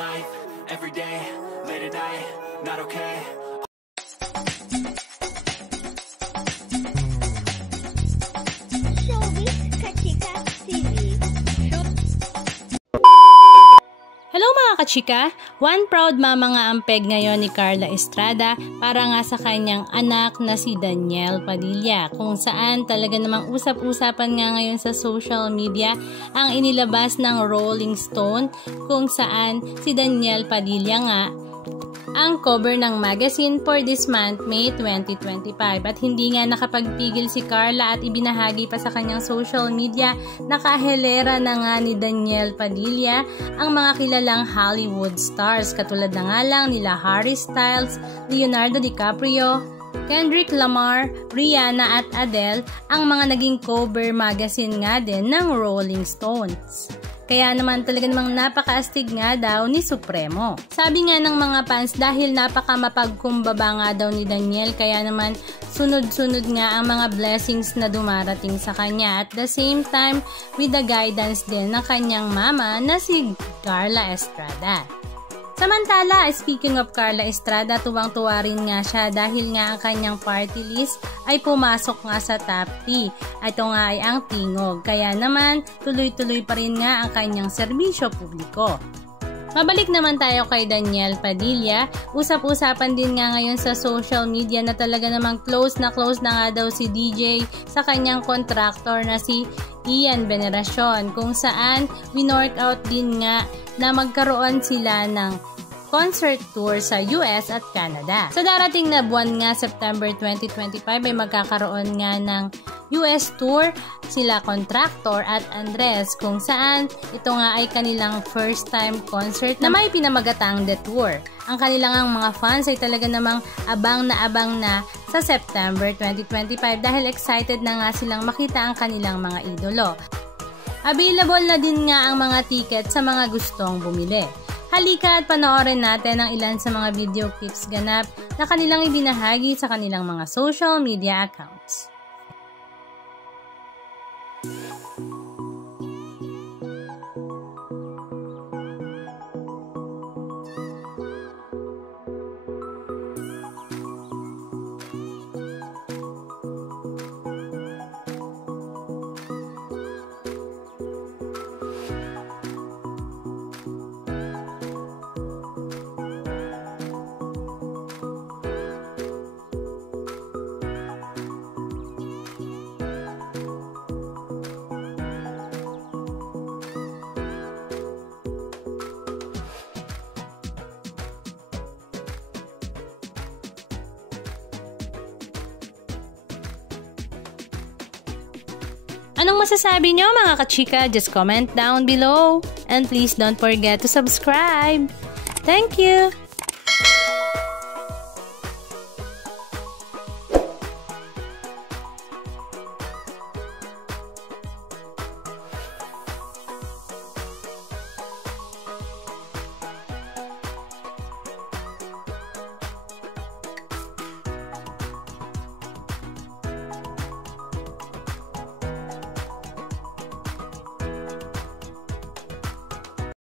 life, every day, late at night, not okay. Hello mga kachika! One proud mama nga ang peg ngayon ni Carla Estrada para nga sa kanyang anak na si Daniel Padilla, kung saan talaga namang usap-usapan nga ngayon sa social media ang inilabas ng Rolling Stone, kung saan si Daniel Padilla nga ang cover ng magazine for this month, May 2025. At hindi nga nakapagpigil si Carla at ibinahagi pa sa kanyang social media na kahelera na nga ni Daniel Padilla ang mga kilalang Hollywood stars, katulad na nga lang nila Harry Styles, Leonardo DiCaprio, Kendrick Lamar, Rihanna at Adele, ang mga naging cover magazine nga din ng Rolling Stones. Kaya naman talaga namang napakaastig nga daw ni Supremo. Sabi nga ng mga fans, dahil napaka mapagkumbaba nga daw ni Daniel, kaya naman sunod-sunod nga ang mga blessings na dumarating sa kanya, at the same time with the guidance din ng kanyang mama na si Carla Estrada. Samantala, speaking of Carla Estrada, tuwang-tuwa rin nga siya dahil nga ang kanyang party list ay pumasok nga sa top 3. Ito nga ay ang tingog, kaya naman tuloy-tuloy pa rin nga ang kanyang serbisyo publiko. Mabalik naman tayo kay Daniel Padilla. Usap-usapan din nga ngayon sa social media na talaga namang close na nga daw si DJ sa kanyang contractor na si Ian Veneracion, kung saan winorkout din nga na magkaroon sila ng concert tour sa US at Canada. Sa darating na buwan nga, September 2025, ay magkakaroon nga ng US tour sila Contractor at Andres, kung saan ito nga ay kanilang first time concert na may pinamagatang The Tour. Ang kanilang mga fans ay talaga namang abang na sa September 2025 dahil excited na nga silang makita ang kanilang mga idolo. Available na din nga ang mga ticket sa mga gustong bumili. Halika at panoorin natin ang ilan sa mga video clips ganap na kanilang ibinahagi sa kanilang mga social media accounts. Anong masasabi nyo mga kachika? Just comment down below. And please don't forget to subscribe. Thank you!